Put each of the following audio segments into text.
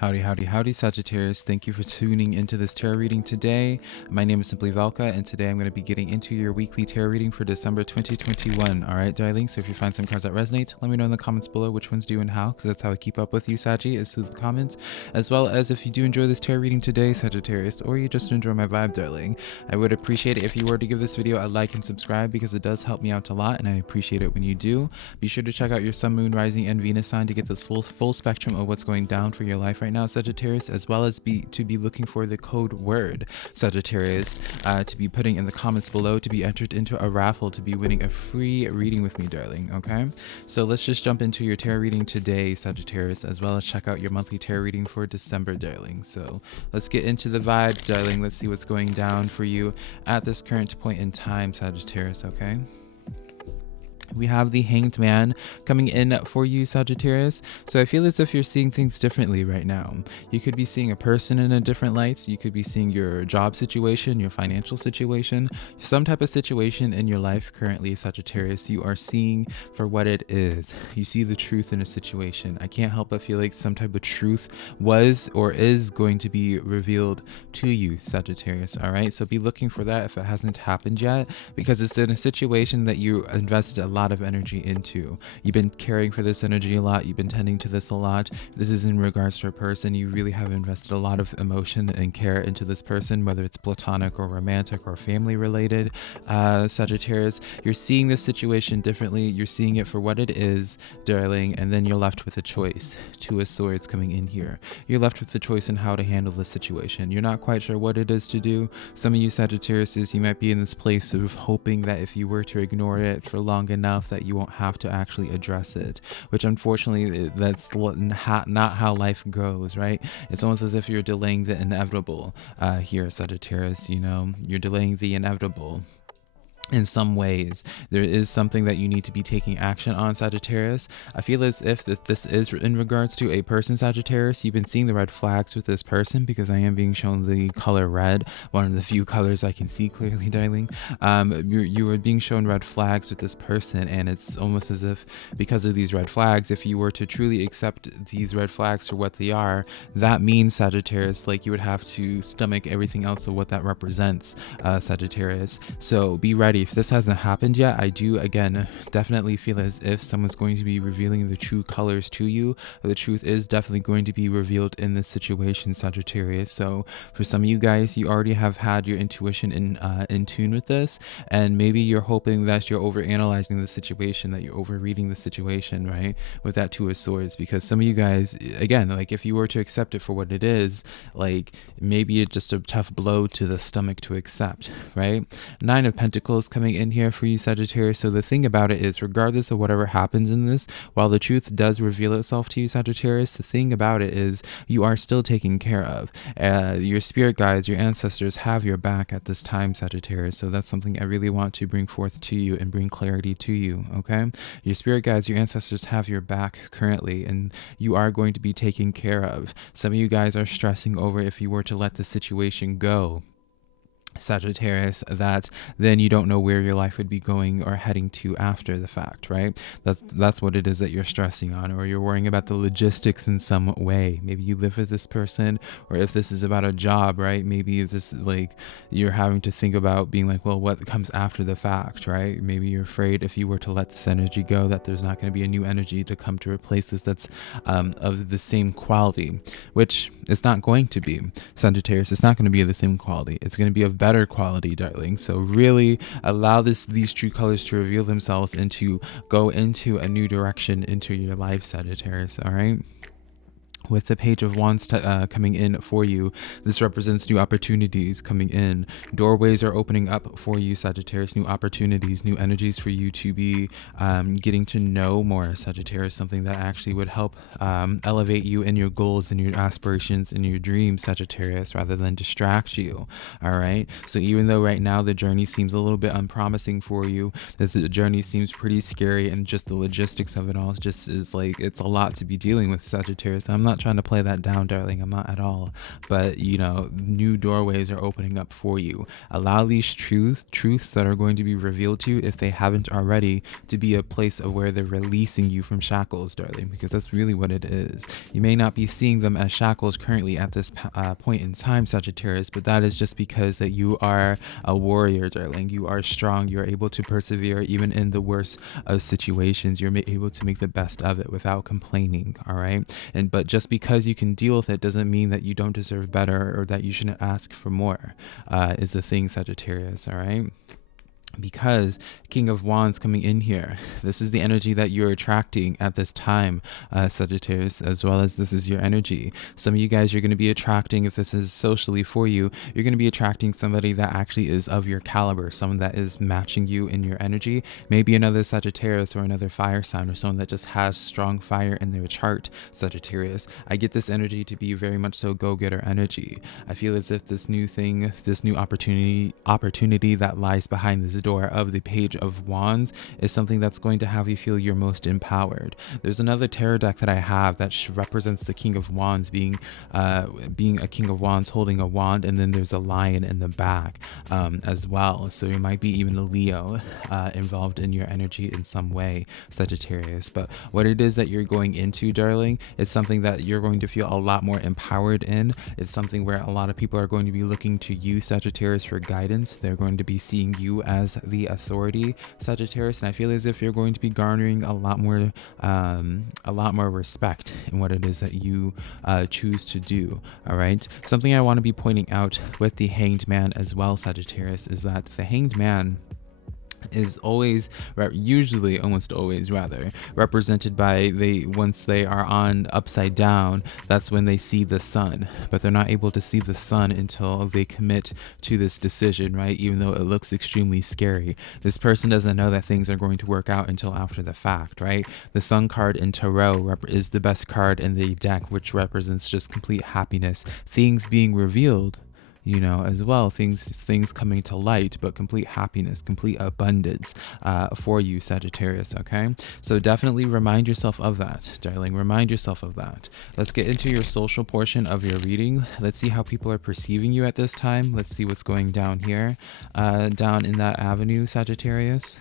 Howdy, howdy, howdy, Sagittarius. Thank you for tuning into this tarot reading today. My name is SimplyVelca, and today I'm going to be getting into your weekly tarot reading for December 2021. All right, darling. So if you find some cards that resonate, let me know in the comments below which ones do and how, because that's how I keep up with you, Saggy, is through the comments. As well as if you do enjoy this tarot reading today, Sagittarius, or you just enjoy my vibe, darling, I would appreciate it if you were to give this video a like and subscribe, because it does help me out a lot, and I appreciate it when you do. Be sure to check out your Sun, Moon, Rising, and Venus sign to get the full spectrum of what's going down for your life right now, Sagittarius, as well as be looking for the code word, Sagittarius, to be putting in the comments below to be entered into a raffle to be winning a free reading with me, darling. Okay, so let's just jump into your tarot reading today, Sagittarius, as well as check out your monthly tarot reading for December, darling. So let's get into the vibes, darling. Let's see what's going down for you at this current point in time, Sagittarius. Okay, we have the Hanged Man coming in for you, Sagittarius. So I feel as if you're seeing things differently right now. You could be seeing a person in a different light. You could be seeing your job situation, your financial situation, some type of situation in your life currently, Sagittarius. You are seeing for what it is. You see the truth in a situation. I can't help but feel like some type of truth was or is going to be revealed to you, Sagittarius. All right, so be looking for that if it hasn't happened yet, because it's in a situation that you invested a lot of energy into. You've been caring for this energy a lot. You've been tending to this a lot. This is in regards to a person. You really have invested a lot of emotion and care into this person, whether it's platonic or romantic or family related, Sagittarius. You're seeing this situation differently. You're seeing it for what it is, darling, and then you're left with a choice. Two of Swords coming in here. You're left with the choice in how to handle the situation. You're not quite sure what it is to do. Some of you Sagittarius, you might be in this place of hoping that if you were to ignore it for long enough, that you won't have to actually address it, which unfortunately that's not how life goes, right? It's almost as if you're delaying the inevitable here, Sagittarius. You know, you're delaying the inevitable. In some ways, there is something that you need to be taking action on, Sagittarius. I feel as if this is in regards to a person, Sagittarius. You've been seeing the red flags with this person, because I am being shown the color red, one of the few colors I can see clearly, darling. You are being shown red flags with this person, and it's almost as if because of these red flags, if you were to truly accept these red flags for what they are, that means, Sagittarius, like you would have to stomach everything else of what that represents, Sagittarius. So be ready. If this hasn't happened yet, I do again definitely feel as if someone's going to be revealing the true colors to you. The truth is definitely going to be revealed in this situation, Sagittarius. So for some of you guys, you already have had your intuition in tune with this, and maybe you're hoping that you're overanalyzing the situation, that you're overreading the situation, right, with that Two of Swords. Because some of you guys, again, like if you were to accept it for what it is, like maybe it's just a tough blow to the stomach to accept, right? Nine of Pentacles coming in here for you, Sagittarius. So the thing about it is, regardless of whatever happens in this, while the truth does reveal itself to you, Sagittarius, the thing about it is you are still taken care of. Your spirit guides, your ancestors have your back at this time, Sagittarius. So that's something I really want to bring forth to you and bring clarity to you, okay? Your spirit guides, your ancestors have your back currently, and you are going to be taken care of. Some of you guys are stressing over if you were to let the situation go, Sagittarius, that then you don't know where your life would be going or heading to after the fact, right? That's what it is that you're stressing on, or you're worrying about the logistics in some way. Maybe you live with this person, or if this is about a job, right? Maybe if this, like, you're having to think about being like, well, what comes after the fact, right? Maybe you're afraid if you were to let this energy go, that there's not going to be a new energy to come to replace this that's of the same quality, which it's not going to be, Sagittarius. It's not going to be of the same quality. It's going to be of better quality, darling. So really allow these true colors to reveal themselves and to go into a new direction into your life, Sagittarius. All right, with the Page of Wands coming in for you, this represents new opportunities coming in. Doorways are opening up for you, Sagittarius. New opportunities, new energies for you to be getting to know more, Sagittarius. Something that actually would help elevate you in your goals and your aspirations and your dreams, Sagittarius, rather than distract you. All right. So even though right now the journey seems a little bit unpromising for you, that the journey seems pretty scary, and just the logistics of it all just is like, it's a lot to be dealing with, Sagittarius. I'm not not trying to play that down, darling. I'm not at all. But, you know, new doorways are opening up for you. Allow these truths that are going to be revealed to you, if they haven't already, to be a place of where they're releasing you from shackles, darling, because that's really what it is. You may not be seeing them as shackles currently at this point in time, Sagittarius, but that is just because that you are a warrior, darling. You are strong. You're able to persevere even in the worst of situations. You're able to make the best of it without complaining, all right? But just because you can deal with it doesn't mean that you don't deserve better or that you shouldn't ask for more, is the thing, Sagittarius, all right? Because King of Wands coming in here, this is the energy that you're attracting at this time, Sagittarius, as well as this is your energy. Some of you guys, you're going to be attracting, if this is socially for you, you're going to be attracting somebody that actually is of your caliber, someone that is matching you in your energy, maybe another Sagittarius or another fire sign, or someone that just has strong fire in their chart, Sagittarius. I get this energy to be very much so go-getter energy. I feel as if this new thing, this new opportunity that lies behind this door of the Page of Wands is something that's going to have you feel your most empowered. There's another tarot deck that I have that represents the King of Wands being a King of Wands holding a wand, and then there's a lion in the back as well. So you might be even a Leo involved in your energy in some way, Sagittarius. But what it is that you're going into, darling, is something that you're going to feel a lot more empowered in. It's something where a lot of people are going to be looking to you, Sagittarius, for guidance. They're going to be seeing you as the authority, Sagittarius, and I feel as if you're going to be garnering a lot more respect in what it is that you choose to do. All right. Something I want to be pointing out with the Hanged Man as well, Sagittarius, is that the Hanged Man is usually almost always rather represented by once they are on upside down, that's when they see the sun, but they're not able to see the sun until they commit to this decision, right? Even though it looks extremely scary, this person doesn't know that things are going to work out until after the fact, right? The Sun card in Tarot is the best card in the deck, which represents just complete happiness, things being revealed, you know, as well, things coming to light, but complete happiness, complete abundance for you, Sagittarius. Okay, so definitely remind yourself of that, darling. Remind yourself of that. Let's get into your social portion of your reading. Let's see how people are perceiving you at this time. Let's see what's going down here, down in that avenue, Sagittarius.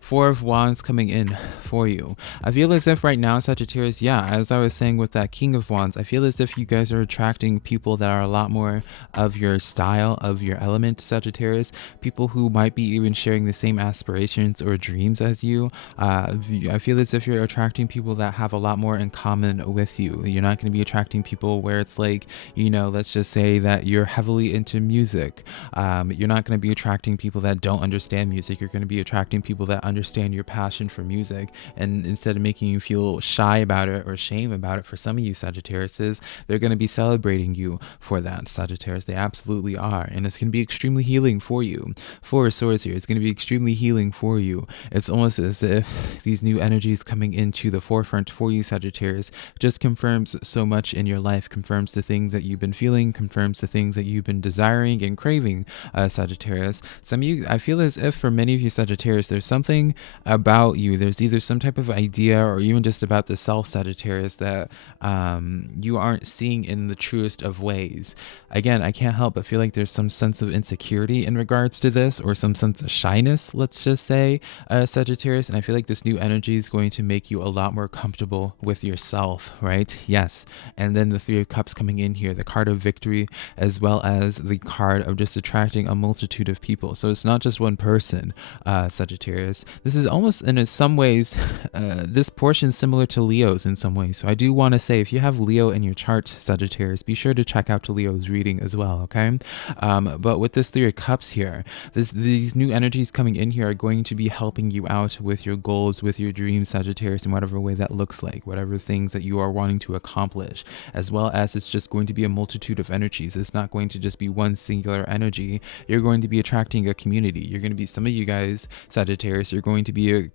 Four of Wands coming in for you. I feel as if right now, Sagittarius, yeah, as I was saying with that King of Wands, I feel as if you guys are attracting people that are a lot more of your style, of your element, Sagittarius. People who might be even sharing the same aspirations or dreams as you. I feel as if you're attracting people that have a lot more in common with you. You're not going to be attracting people where it's like, you know, let's just say that you're heavily into music. You're not going to be attracting people that don't understand music. You're going to be attracting people that understand your passion for music, and instead of making you feel shy about it or shame about it, for some of you Sagittariuses, they're going to be celebrating you for that, Sagittarius. They absolutely are, and it's going to be extremely healing for you. Four of Swords here, it's going to be extremely healing for you. It's almost as if these new energies coming into the forefront for you, Sagittarius, just confirms so much in your life, confirms the things that you've been feeling, confirms the things that you've been desiring and craving, Sagittarius. Some of you, I feel as if for many of you Sagittarius, there's something about you, there's either some type of idea or even just about the self, Sagittarius, that you aren't seeing in the truest of ways. Again, I can't help but feel like there's some sense of insecurity in regards to this, or some sense of shyness, let's just say, Sagittarius, and I feel like this new energy is going to make you a lot more comfortable with yourself, right? Yes. And then the Three of Cups coming in here, the card of victory, as well as the card of just attracting a multitude of people. So it's not just one person, Sagittarius. This is almost, in some ways, this portion is similar to Leo's in some ways. So I do want to say, if you have Leo in your chart, Sagittarius, be sure to check out Leo's reading as well, okay? But with this Three of Cups here, these new energies coming in here are going to be helping you out with your goals, with your dreams, Sagittarius, in whatever way that looks like, whatever things that you are wanting to accomplish, as well as it's just going to be a multitude of energies. It's not going to just be one singular energy. You're going to be attracting a community. You're going to be, some of you guys, Sagittarius, you're going to be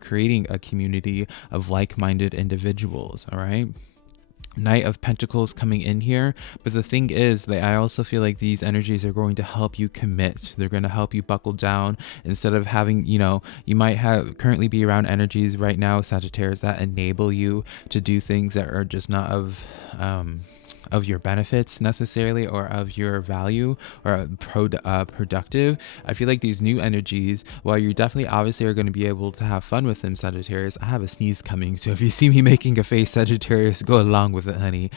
creating a community of like-minded individuals, all right? Knight of Pentacles coming in here. But the thing is that I also feel like these energies are going to help you commit. They're going to help you buckle down instead of having, you might have currently be around energies right now, Sagittarius, that enable you to do things that are just not of your benefits necessarily, or of your value, or productive. I feel like these new energies, while you definitely obviously are going to be able to have fun with them, Sagittarius. I have a sneeze coming, so if you see me making a face, Sagittarius, go along with it, honey.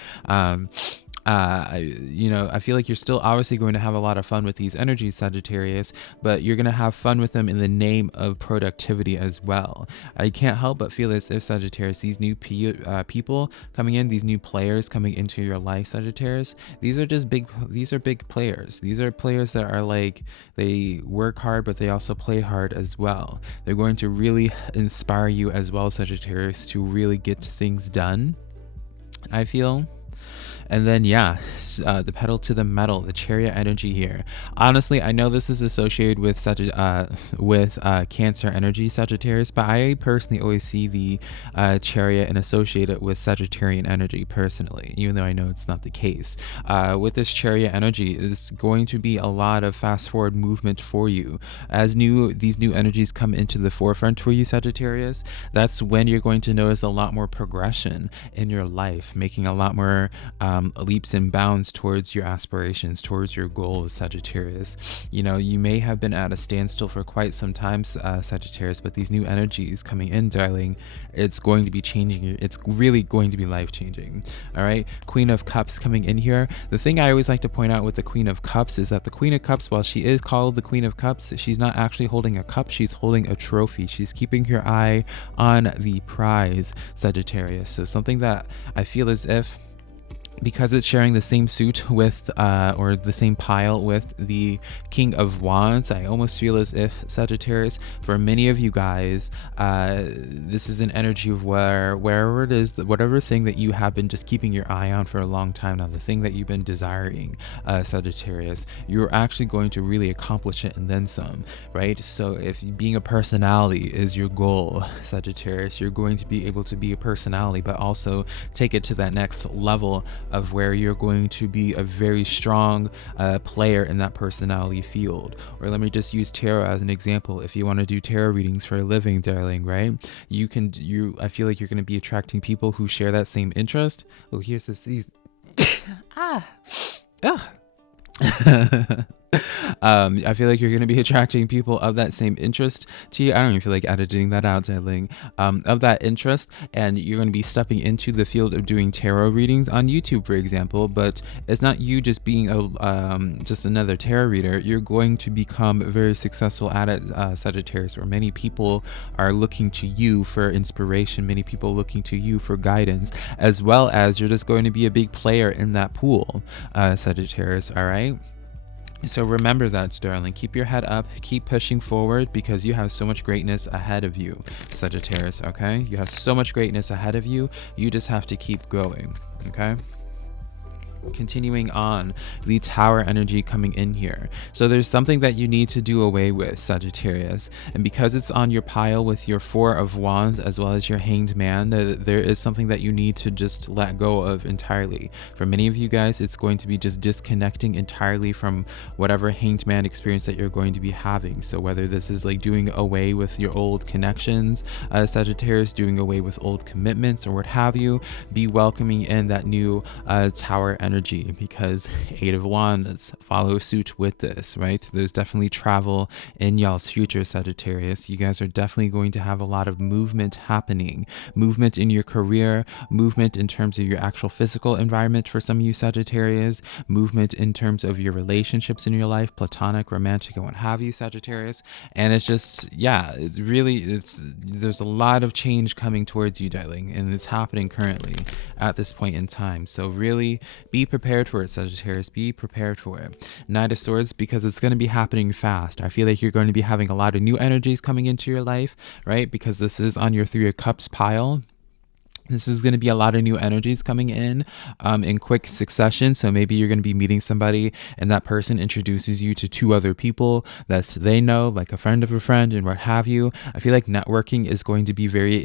I feel like you're still obviously going to have a lot of fun with these energies, Sagittarius, but you're going to have fun with them in the name of productivity as well. I can't help but feel as if, Sagittarius, these new people coming in, these new players coming into your life, Sagittarius, these are big players. These are players that are like, they work hard, but they also play hard as well. They're going to really inspire you as well, Sagittarius, to really get things done, I feel. And then, the pedal to the metal, the Chariot energy here. Honestly, I know this is associated with Cancer energy, Sagittarius, but I personally always see the Chariot and associate it with Sagittarian energy personally, even though I know it's not the case. With this Chariot energy, it's going to be a lot of fast forward movement for you. As these new energies come into the forefront for you, Sagittarius, that's when you're going to notice a lot more progression in your life, making a lot more leaps and bounds towards your aspirations, towards your goals, Sagittarius. You may have been at a standstill for quite some time, Sagittarius, but these new energies coming in, darling, it's going to be changing. It's really going to be life-changing. All right, Queen of Cups coming in here. The thing I always like to point out with the Queen of Cups is that the Queen of Cups, while she is called the Queen of Cups, she's not actually holding a cup. She's holding a trophy. She's keeping her eye on the prize, Sagittarius. So something that I feel as if, because it's sharing the same suit with or the same pile with the King of Wands, I almost feel as if, Sagittarius, for many of you guys, this is an energy of wherever it is, whatever thing that you have been just keeping your eye on for a long time now, the thing that you've been desiring, Sagittarius, you're actually going to really accomplish it and then some, right? So if being a personality is your goal, Sagittarius, you're going to be able to be a personality, but also take it to that next level of where you're going to be a very strong player in that personality field. Or let me just use tarot as an example. If you want to do tarot readings for a living, darling, right? I feel like you're going to be attracting people who share that same interest. Oh, here's this. I feel like you're going to be attracting people of that same interest to you. I don't even feel like editing that out, darling. Of that interest, and you're going to be stepping into the field of doing tarot readings on YouTube, for example. But it's not you just being just another tarot reader. You're going to become very successful at it, Sagittarius, where many people are looking to you for inspiration, many people looking to you for guidance, as well as you're just going to be a big player in that pool, Sagittarius. All right. So remember that, darling. Keep your head up, keep pushing forward, because you have so much greatness ahead of you, Sagittarius, okay? You have so much greatness ahead of you. You just have to keep going, okay? Continuing on, the Tower energy coming in here. So there's something that you need to do away with, Sagittarius, and because it's on your pile with your Four of Wands as well as your Hanged Man, there is something that you need to just let go of entirely. For many of you guys, it's going to be just disconnecting entirely from whatever Hanged Man experience that you're going to be having. So whether this is like doing away with your old connections, Sagittarius, doing away with old commitments or what have you, be welcoming in that new Tower energy, because Eight of Wands follow suit with this, right? There's definitely travel in y'all's future, Sagittarius. You guys are definitely going to have a lot of movement happening, movement in your career, movement in terms of your actual physical environment for some of you, Sagittarius, movement in terms of your relationships in your life, platonic, romantic, and what have you, Sagittarius. And it's just, there's a lot of change coming towards you, darling, and it's happening currently at this point in time. So really be prepared for it, Sagittarius. Be prepared for it. Knight of Swords, because it's going to be happening fast. I feel like you're going to be having a lot of new energies coming into your life, right? Because this is on your Three of Cups pile. This is going to be a lot of new energies coming in quick succession. So maybe you're going to be meeting somebody and that person introduces you to two other people that they know, like a friend of a friend and what have you. I feel like networking is going to be very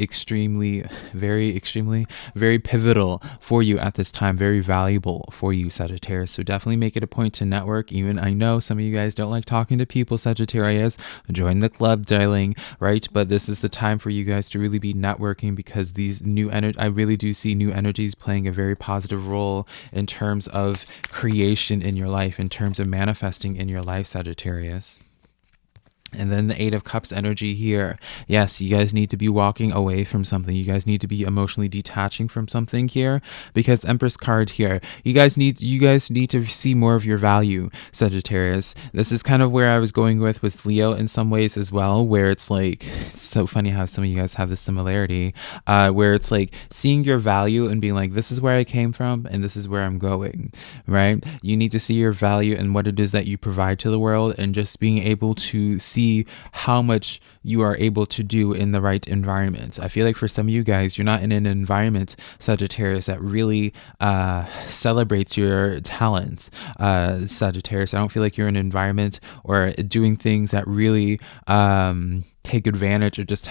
pivotal for you at this time, very valuable for you, Sagittarius. So definitely make it a point to network. Even I know some of you guys don't like talking to people, Sagittarius. Join the club, darling, right? But this is the time for you guys to really be networking, because these new I really do see new energies playing a very positive role in terms of creation in your life, in terms of manifesting in your life, Sagittarius. And then the Eight of Cups energy here. Yes, you guys need to be walking away from something. You guys need to be emotionally detaching from something here, because Empress card here. You guys need to see more of your value, Sagittarius. This is kind of where I was going with Leo in some ways as well, where it's like, it's so funny how some of you guys have this similarity, where it's like seeing your value and being like, this is where I came from and this is where I'm going, right? You need to see your value and what it is that you provide to the world, and just being able to see how much you are able to do in the right environments. I feel like for some of you guys, you're not in an environment, Sagittarius, that really celebrates your talents, Sagittarius. I don't feel like you're in an environment or doing things that really take advantage of just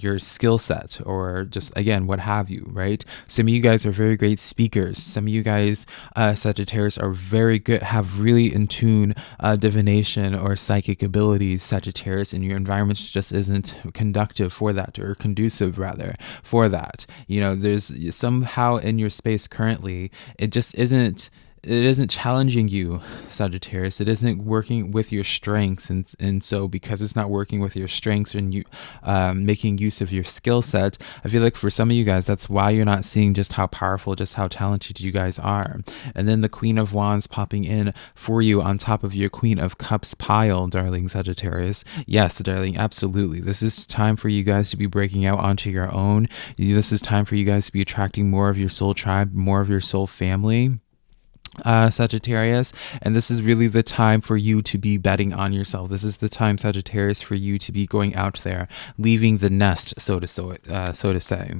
your skill set, or just, again, what have you, right? Some of you guys are very great speakers. Some of you guys, Sagittarius, are very good, have really in tune divination or psychic abilities, Sagittarius, and your environment just isn't conductive for that, or conducive rather for that. You know, there's somehow in your space currently, it isn't challenging you, Sagittarius. It isn't working with your strengths, and so because it's not working with your strengths and you making use of your skill set, I feel like for some of you guys, that's why you're not seeing just how powerful, just how talented you guys are. And then the Queen of Wands popping in for you on top of your Queen of Cups pile, darling Sagittarius. Yes, darling, absolutely. This is time for you guys to be breaking out onto your own. This is time for you guys to be attracting more of your soul tribe, more of your soul family, Sagittarius. And this is really the time for you to be betting on yourself. This is the time, Sagittarius, for you to be going out there, leaving the nest, so to say.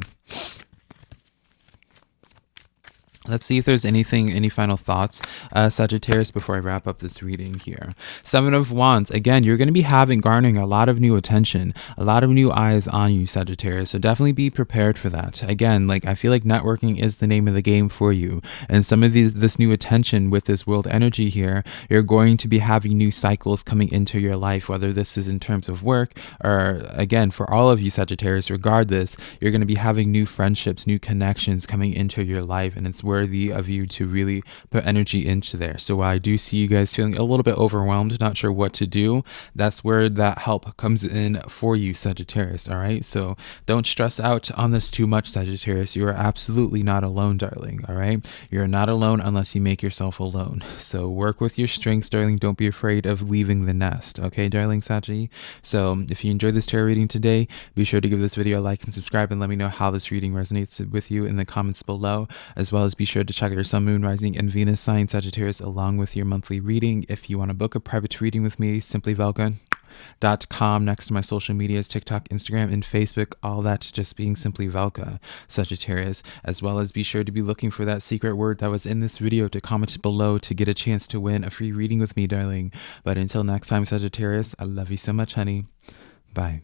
Let's see if there's any final thoughts, Sagittarius, before I wrap up this reading here. Seven of Wands. Again, you're going to be garnering a lot of new attention, a lot of new eyes on you, Sagittarius. So definitely be prepared for that. Again, like, I feel like networking is the name of the game for you. And some of this new attention with this world energy here, you're going to be having new cycles coming into your life, whether this is in terms of work or, again, for all of you, Sagittarius, regardless, you're going to be having new friendships, new connections coming into your life. And it's worthy of you to really put energy into there. So while I do see you guys feeling a little bit overwhelmed, not sure what to do, that's where that help comes in for you, Sagittarius. All right. So don't stress out on this too much, Sagittarius. You are absolutely not alone, darling. All right. You're not alone unless you make yourself alone. So work with your strengths, darling. Don't be afraid of leaving the nest. Okay, darling Saggy. So if you enjoyed this tarot reading today, be sure to give this video a like and subscribe, and let me know how this reading resonates with you in the comments below, as well as be sure to check out your Sun, Moon, Rising, and Venus sign, Sagittarius, along with your monthly reading. If you want to book a private reading with me, SimplyVelca.com. Next to my social medias, TikTok, Instagram, and Facebook, all that just being SimplyVelca, Sagittarius, as well as be sure to be looking for that secret word that was in this video to comment below to get a chance to win a free reading with me, darling. But until next time, Sagittarius, I love you so much, honey. Bye.